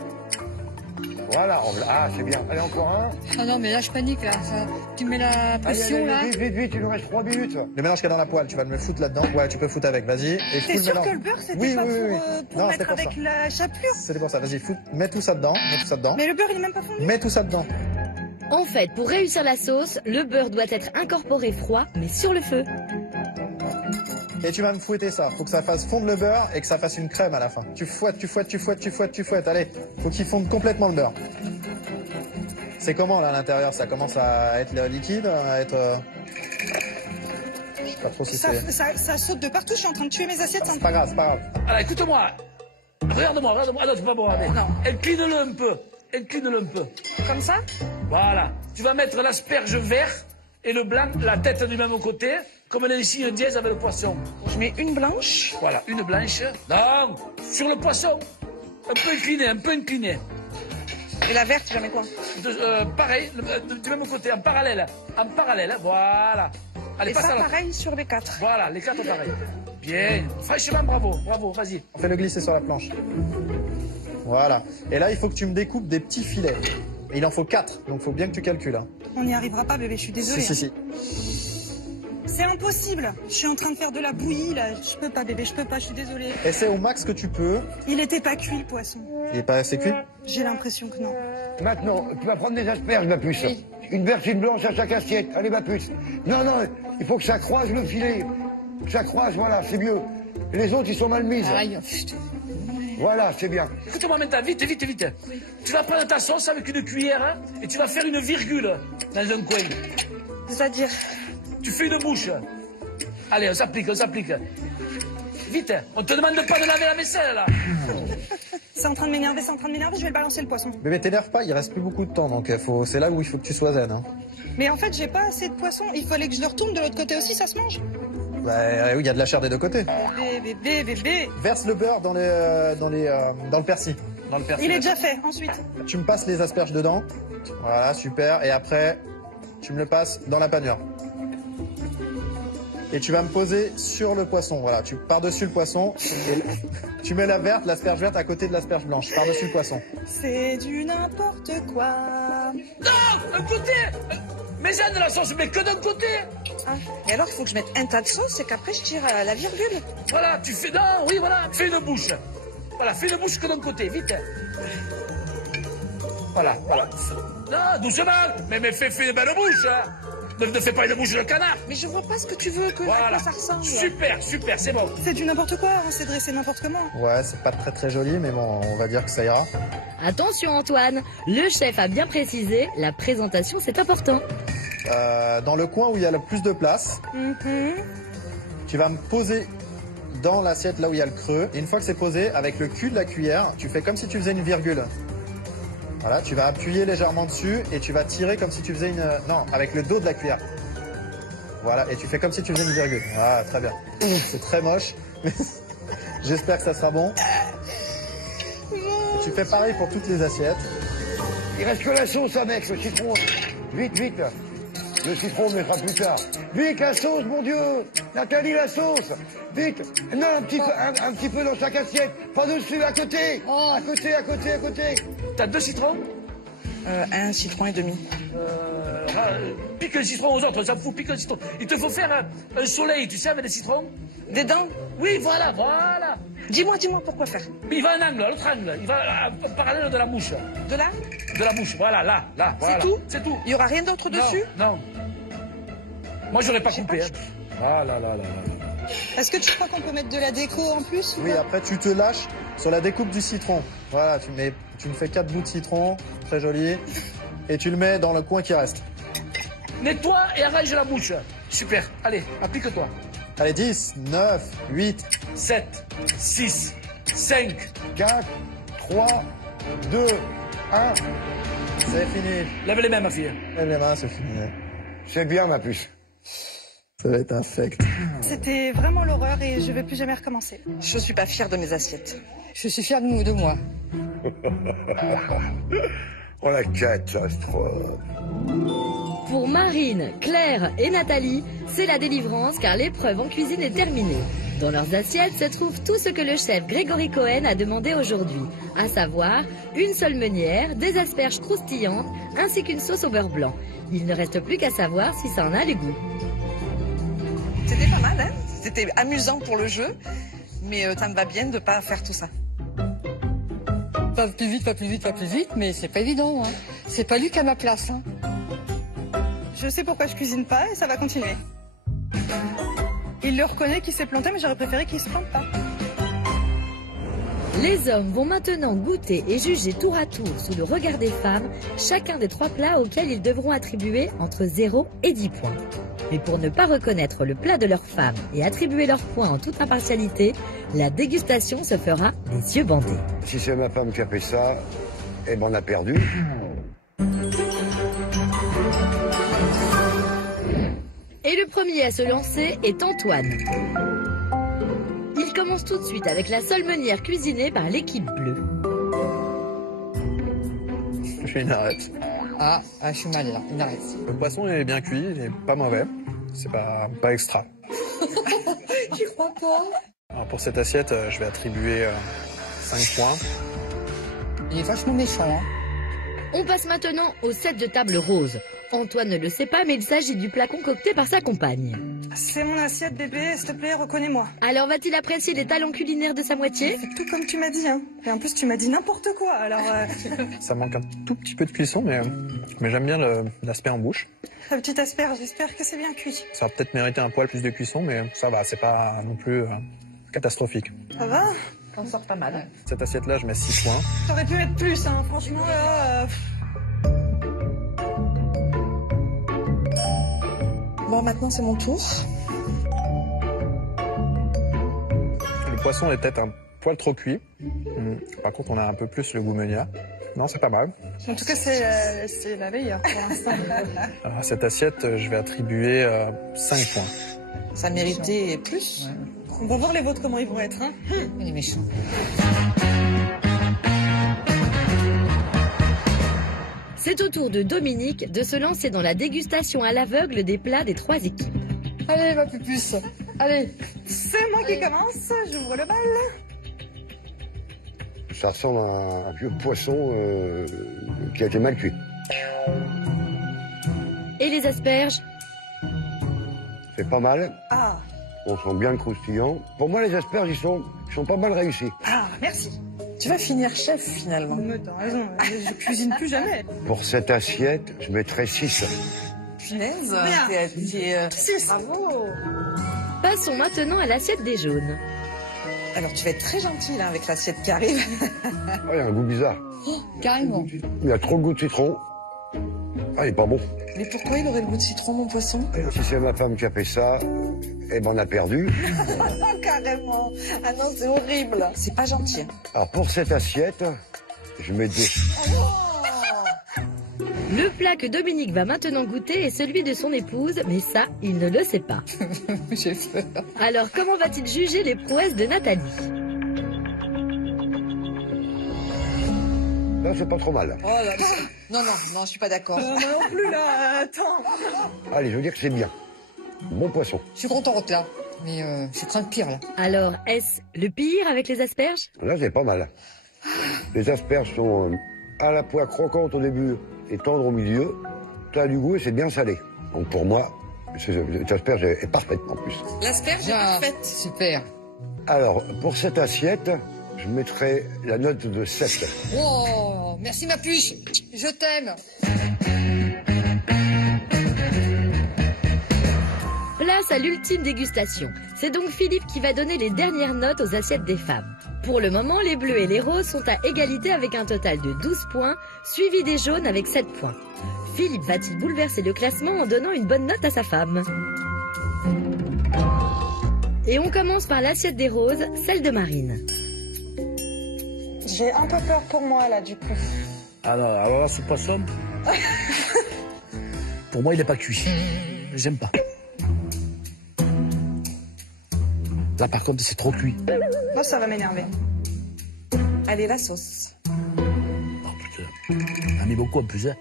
Voilà, ah c'est bien. Allez, encore un. Ah non, mais là, je panique, là. Tu mets la Allez, pression, allez, là. vite, vite, vite, il nous reste 3 minutes. Le mélange qu'il y a dans la poêle, tu vas me le foutre là-dedans. Ouais, tu peux foutre avec, vas-y. Et fous T'es le sûr mélange. que le beurre, c'était Oui, pas oui, oui, oui. pour Non, mettre c'était pour avec ça. la chapelure? C'était pour ça, vas-y, mets tout ça dedans, mets tout ça dedans. Mais le beurre, il est même pas fondu. Mets tout ça dedans. En fait, pour réussir la sauce, le beurre doit être incorporé froid, mais sur le feu. Et tu vas me fouetter ça. Faut que ça fasse fondre le beurre et que ça fasse une crème à la fin. Tu fouettes, tu fouettes, tu fouettes, tu fouettes, tu fouettes. Allez, faut qu'il fonde complètement le beurre. C'est comment là à l'intérieur? Ça commence à être liquide, à être... Je sais pas trop si c'est... Ça saute de partout, je suis en train de tuer mes assiettes. C'est pas grave, c'est pas grave. Alors, écoute-moi. Regarde-moi, regarde-moi. Ah non, tu peux pas boire. Non. Incline-le un peu. Incline-le un peu. Comme ça? Voilà. Tu vas mettre l'asperge vert et le blanc, la tête du même côté, comme un signe dièse avec le poisson. Je mets une blanche. Voilà, une blanche. Non, sur le poisson. Un peu incliné, un peu incliné. Et la verte, tu la mets quoi? Pareil, du même côté, en parallèle. En parallèle, voilà. Allez, Et passe ça, à l'autre. pareil sur les 4. Voilà, les 4 pareils. Bien. Franchement, bravo, bravo, vas-y. Fais-le glisser sur la planche. Voilà. Et là, il faut que tu me découpes des petits filets. Et il en faut 4, donc faut bien que tu calcules. Hein. On n'y arrivera pas, bébé, je suis désolée. Si. C'est impossible. Je suis en train de faire de la bouillie, là. Je peux pas, bébé, je peux pas, je suis désolée. Essaie au max que tu peux. Il était pas cuit, le poisson. Il est pas assez cuit? J'ai l'impression que non. Maintenant, tu vas prendre des asperges, ma puce. Oui. Une verte, une blanche à chaque assiette. Allez, ma puce. Non, non, il faut que ça croise le filet. Que ça croise, voilà, c'est mieux. Les autres, ils sont mal mises. Aïe, putain. Voilà, c'est bien. Écoute-moi maintenant, vite, vite, vite. Tu vas prendre ta sauce avec une cuillère hein, et tu vas faire une virgule dans un coin. C'est-à-dire, Tu fais une bouche. Allez, on s'applique, on s'applique. Vite, on te demande pas de laver la vaisselle là. c'est en train de m'énerver, c'est en train de m'énerver, je vais le balancer le poisson. Bébé, t'énerve pas, il reste plus beaucoup de temps, donc c'est là où il faut que tu sois zen. Hein. Mais en fait, j'ai pas assez de poisson. Il fallait que je le retourne de l'autre côté aussi, ça se mange. Bah, oui, il y a de la chair des deux côtés. Bébé. Verse le beurre dans le persil. Dans le persil. Il est déjà fait, ensuite. Tu me passes les asperges dedans. Voilà, super. Et après, tu me le passes dans la panure. Et tu vas me poser sur le poisson. Voilà, tu par-dessus le poisson. Et tu mets l'asperge verte à côté de l'asperge blanche, par-dessus le poisson. C'est du n'importe quoi. Non, un côté. Mais j'ai de la sauce, mais que d'un côté. Ah. Et alors, il faut que je mette un tas de sauce et qu'après, je tire la virgule. Voilà, tu fais... Non, oui, voilà, fais une bouche. Voilà, fais une bouche que d'un côté, vite. Voilà, voilà. Non, doucement. Mais fais une belle bouche. Hein. Ne fais pas une bouche de canard. Mais je vois pas ce que tu veux, à Voilà. quoi ça ressemble. Super, super, c'est bon. C'est du n'importe quoi, hein, c'est dressé n'importe comment. Ouais, c'est pas très joli, mais bon, on va dire que ça ira. Attention Antoine, le chef a bien précisé, la présentation c'est important. Dans le coin où il y a le plus de place, tu vas me poser dans l'assiette là où il y a le creux. Et une fois que c'est posé, avec le cul de la cuillère, tu fais comme si tu faisais une virgule. Voilà, tu vas appuyer légèrement dessus et tu vas tirer comme si tu faisais une... Non, avec le dos de la cuillère. Voilà, et tu fais comme si tu faisais une virgule. Ah, très bien. C'est très moche, mais j'espère que ça sera bon. Tu fais pareil pour toutes les assiettes. Il reste que la sauce avec, le citron. Vite, vite. Le citron, on mettra plus tard. Vite, la sauce, mon Dieu. Nathalie, la sauce. Vite. Non, un petit peu dans chaque assiette. Pas dessus, à côté. À côté, à côté, à côté. T'as 2 citrons? Un citron et demi. Pique le citron aux autres, ça me fout, pique le citron. Il te faut faire un soleil, tu sais, avec des citrons? Des dents? Oui, voilà, voilà. Dis-moi pourquoi faire. Il va à un angle, à l'autre angle. Il va en parallèle de la mouche. De là? De la mouche, voilà, là, voilà. C'est tout? C'est tout. Il y aura rien d'autre dessus? Non. Moi, j'aurais pas coupé. pas, Ah là là là là. Est-ce que tu crois qu'on peut mettre de la déco en plus ou Oui, pas? après tu te lâches sur la découpe du citron. Voilà, tu me fais 4 bouts de citron, très joli, et tu le mets dans le coin qui reste. Nettoie et arrange la bouche. Super. Allez, applique-toi. Allez, 10, 9, 8. 7, 6, 5. 4, 3, 2, 1. C'est fini. Lève les mains, ma fille. Lève les mains, c'est fini. C'est bien, ma puce. Ça va être infect. C'était vraiment l'horreur et je vais plus jamais recommencer. Je suis pas fière de mes assiettes. Je suis fière de moi. Oh, la catastrophe. Pour Marine, Claire et Nathalie, c'est la délivrance car l'épreuve en cuisine est terminée. Dans leurs assiettes se trouve tout ce que le chef Grégory Cohen a demandé aujourd'hui, à savoir une seule meunière, des asperges croustillantes ainsi qu'une sauce au beurre blanc. Il ne reste plus qu'à savoir si ça en a le goût. C'était pas mal, hein? C'était amusant pour le jeu, mais ça me va bien de pas faire tout ça. Pas plus vite, mais c'est pas évident. Hein. C'est pas lui qui a ma place. Hein. Je sais pourquoi je cuisine pas et ça va continuer. Il le reconnaît qu'il s'est planté, mais j'aurais préféré qu'il se plante pas. Les hommes vont maintenant goûter et juger tour à tour sous le regard des femmes chacun des 3 plats auxquels ils devront attribuer entre 0 et 10 points. Mais pour ne pas reconnaître le plat de leur femme et attribuer leurs points en toute impartialité, la dégustation se fera les yeux bandés. Si c'est ma femme qui a fait ça, eh ben on a perdu. Et le premier à se lancer est Antoine. Il commence tout de suite avec la seule meunière cuisinée par l'équipe bleue. Je fais une arrête. Ah, je suis mal là, une arrête. Le poisson il est bien cuit, il est pas mauvais. C'est pas extra. J'y crois pas. Alors pour cette assiette, je vais attribuer 5 points. Il est vachement méchant. Hein. On passe maintenant au set de table rose. Antoine ne le sait pas, mais il s'agit du plat concocté par sa compagne. C'est mon assiette, bébé, s'il te plaît, reconnais-moi. Alors va-t-il apprécier les talents culinaires de sa moitié? C'est tout comme tu m'as dit, hein. Et en plus, tu m'as dit n'importe quoi, alors... Ça manque un tout petit peu de cuisson, mais j'aime bien l'aspect en bouche. La petite asperge, j'espère que c'est bien cuit. Ça va peut-être mériter un poil plus de cuisson, mais ça va, c'est pas non plus catastrophique. Ça va? T'en sors pas mal. Cette assiette-là, je mets 6 points. T'aurais pu mettre plus, hein. Franchement, là... Bon, maintenant c'est mon tour. Le poisson est peut-être un poil trop cuit. Par contre, on a un peu plus le goût meunière. Non, c'est pas mal. En tout cas, c'est la meilleure pour l'instant. À cette assiette, je vais attribuer 5 points. Ça méritait plus. On va voir les vôtres comment ils vont être, hein. Il est méchant. C'est au tour de Dominique de se lancer dans la dégustation à l'aveugle des plats des 3 équipes. Allez, ma pupuce. Allez. C'est moi qui commence, j'ouvre le bal. Ça ressemble à un vieux poisson qui a été mal cuit. Et les asperges? C'est pas mal. Ah, On sent bien le croustillant. Pour moi, les asperges, ils sont pas mal réussis. ah, merci. Tu vas finir chef finalement. Mais t'as raison, je cuisine plus jamais. Pour cette assiette, je mettrais 6. Punaise. Bravo. Passons maintenant à l'assiette des jaunes. Alors tu vas être très gentil là avec l'assiette qui arrive. Ah, il y a un goût bizarre. Carrément. Il y a trop de goût de citron. Ah, il est pas bon. Mais pourquoi il aurait le goût de citron, mon poisson? Si c'est ma femme qui a fait ça, eh ben on a perdu. Carrément. Ah non, c'est horrible. C'est pas gentil. Alors pour cette assiette, je mets des... Le plat que Dominique va maintenant goûter est celui de son épouse, mais ça, il ne le sait pas. J'ai peur. Alors, comment va-t-il juger les prouesses de Nathalie? Là, c'est pas trop mal. Oh là là. Non, je suis pas d'accord. Non plus là, attends. Allez, je veux dire que c'est bien. Bon poisson. Je suis contente là. Mais je crains le pire là. Alors, est-ce le pire avec les asperges? Là, c'est pas mal. Les asperges sont à la fois croquantes au début et tendres au milieu. Ça a du goût et c'est bien salé. Donc pour moi, cette asperge est parfaite en plus. L'asperge est parfaite. Super. Alors, pour cette assiette, je mettrai la note de 7. Oh, merci ma puce. Je t'aime. Place à l'ultime dégustation. C'est donc Philippe qui va donner les dernières notes aux assiettes des femmes. Pour le moment, les bleus et les roses sont à égalité avec un total de 12 points, suivi des jaunes avec 7 points. Philippe va-t-il bouleverser le classement en donnant une bonne note à sa femme? Et on commence par l'assiette des roses, celle de Marine. J'ai un peu peur pour moi là du coup. Alors là, ce poisson, pour moi, il n'est pas cuit. J'aime pas. Là, par contre, c'est trop cuit. Moi, ça va m'énerver. Allez, la sauce. Oh putain, on a mis beaucoup en plus. Hein.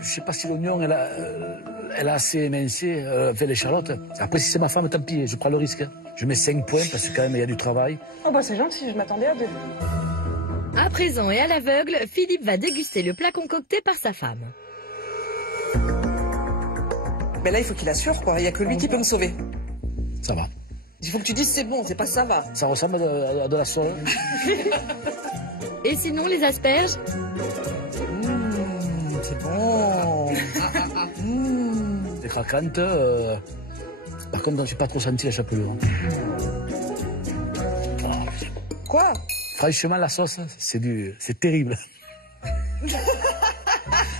Je sais pas si l'oignon, elle a assez émincé, fait l'échalote. Après, si c'est ma femme, tant pis, je prends le risque. Hein. Je mets 5 points parce que quand même, il y a du travail. Oh bah c'est gentil, je m'attendais à 2. À présent et à l'aveugle, Philippe va déguster le plat concocté par sa femme. Mais là, il faut qu'il assure, quoi. Il n'y a que lui qui peut me sauver. Ça va. Il faut que tu dises c'est bon, c'est pas ça va. Ça ressemble à de la sauce. Et sinon, les asperges? C'est bon. C'est craquante. Par contre, je n'ai pas trop senti la chapelure. Quoi? Franchement, la sauce, c'est terrible.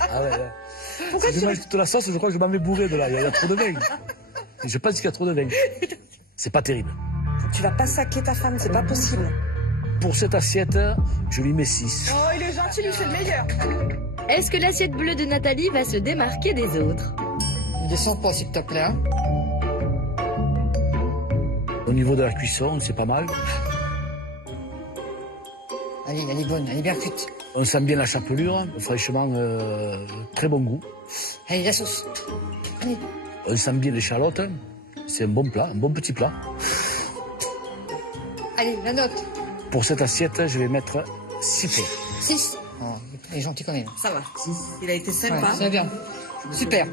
Ah ouais, ouais. Si je mange toute la sauce, je crois que je m'en vais bourrer de là. Il y a trop de vin. Je pense qu'il y a trop de vin. C'est pas terrible. Tu vas pas saquer ta femme, c'est pas possible. Pour cette assiette, je lui mets 6. Oh, il est gentil, lui, c'est le meilleur. Est-ce que l'assiette bleue de Nathalie va se démarquer des autres? Descends pas, s'il te plaît. Hein. Au niveau de la cuisson, c'est pas mal. Allez, elle est bonne, elle est bien cuite. On sent bien la chapelure, franchement, très bon goût. Allez, la sauce. Allez. On sent bien l'échalote. C'est un bon plat, un bon petit plat. Allez, la note. Pour cette assiette, je vais mettre 6 points. 6. Oh, il est gentil quand même. Ça va. Il a été sympa. Ouais, c'est bien. Super.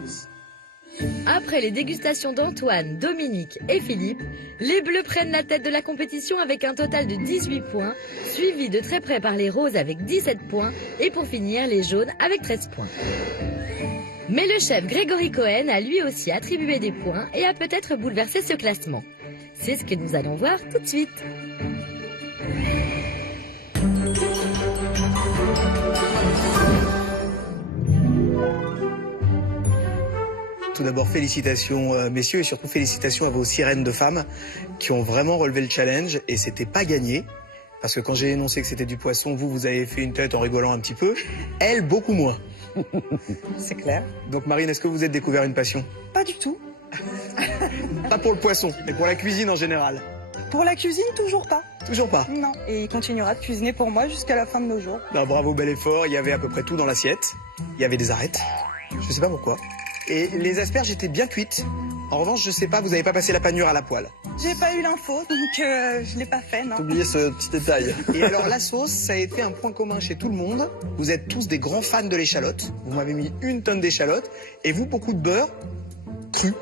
Après les dégustations d'Antoine, Dominique et Philippe, les bleus prennent la tête de la compétition avec un total de 18 points, suivi de très près par les roses avec 17 points et pour finir les jaunes avec 13 points. Mais le chef Grégory Cohen a lui aussi attribué des points et a peut-être bouleversé ce classement. C'est ce que nous allons voir tout de suite. Tout d'abord, félicitations messieurs et surtout félicitations à vos sirènes de femmes qui ont vraiment relevé le challenge et c'était pas gagné. Parce que quand j'ai énoncé que c'était du poisson, vous avez fait une tête en rigolant un petit peu. Elle, beaucoup moins. C'est clair. Donc Marine, est-ce que vous êtes découvert une passion? Pas du tout. Pas pour le poisson, mais pour la cuisine en général. Pour la cuisine, toujours pas. Toujours pas. Non. Et il continuera de cuisiner pour moi jusqu'à la fin de nos jours. Non, bravo, bel effort. Il y avait à peu près tout dans l'assiette. Il y avait des arêtes. Je sais pas pourquoi. Et les asperges étaient bien cuites. En revanche, je sais pas, vous avez pas passé la panure à la poêle. J'ai pas eu l'info, donc je l'ai pas fait, non. Oubliez ce petit détail. Et alors la sauce, ça a été un point commun chez tout le monde. Vous êtes tous des grands fans de l'échalote. Vous m'avez mis 1 tonne d'échalote. Et vous, beaucoup de beurre cru.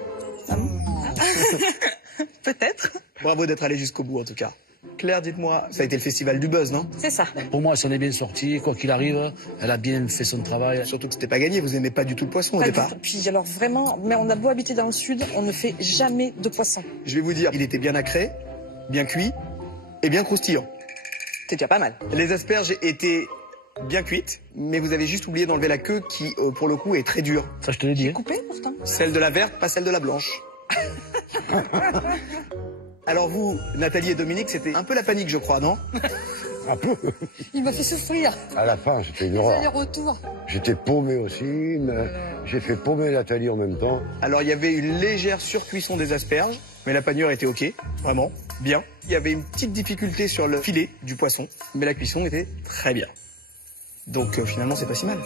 Peut-être. Bravo d'être allé jusqu'au bout en tout cas. Claire, dites-moi, ça a été le festival du buzz, non? C'est ça. Pour moi, elle s'en est bien sortie. Quoi qu'il arrive, elle a bien fait son travail. Surtout que c'était pas gagné, vous aimez pas du tout le poisson au départ. Puis alors vraiment, mais on a beau habiter dans le sud, on ne fait jamais de poisson. Je vais vous dire, il était bien nacré, bien cuit et bien croustillant. C'est déjà pas mal. Les asperges étaient bien cuites, mais vous avez juste oublié d'enlever la queue qui, pour le coup, est très dure. Ça, je te l'ai dit. Coupé pourtant. Celle de la verte, pas celle de la blanche. Alors vous, Nathalie et Dominique, c'était un peu la panique, je crois, non? Un peu. Il m'a fait souffrir. À la fin, c'était une Les horreur. allers-retours. J'étais paumé aussi, mais j'ai fait paumer Nathalie en même temps. Alors il y avait une légère surcuisson des asperges, mais la panure était ok, vraiment, bien. Il y avait une petite difficulté sur le filet du poisson, mais la cuisson était très bien. Donc finalement, c'est pas si mal.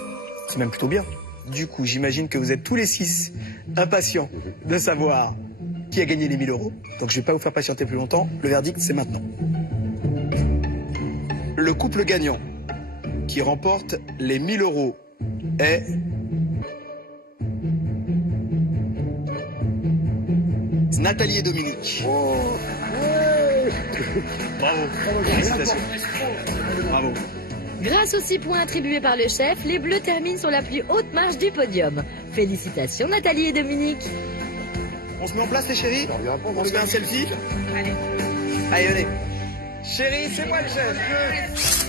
C'est même plutôt bien. Du coup, j'imagine que vous êtes tous les 6 impatients de savoir qui a gagné les 1000 €. Donc je vais pas vous faire patienter plus longtemps. Le verdict, c'est maintenant. Le couple gagnant qui remporte les 1000 € est... Nathalie et Dominique. Oh, Bravo. Félicitations. Bravo. Grâce aux 6 points attribués par le chef, les Bleus terminent sur la plus haute marche du podium. Félicitations Nathalie et Dominique. On se met en place les chéris? Ça revient pas, On se met un selfie? Allez. Allez, venez. Chérie, c'est moi le chef.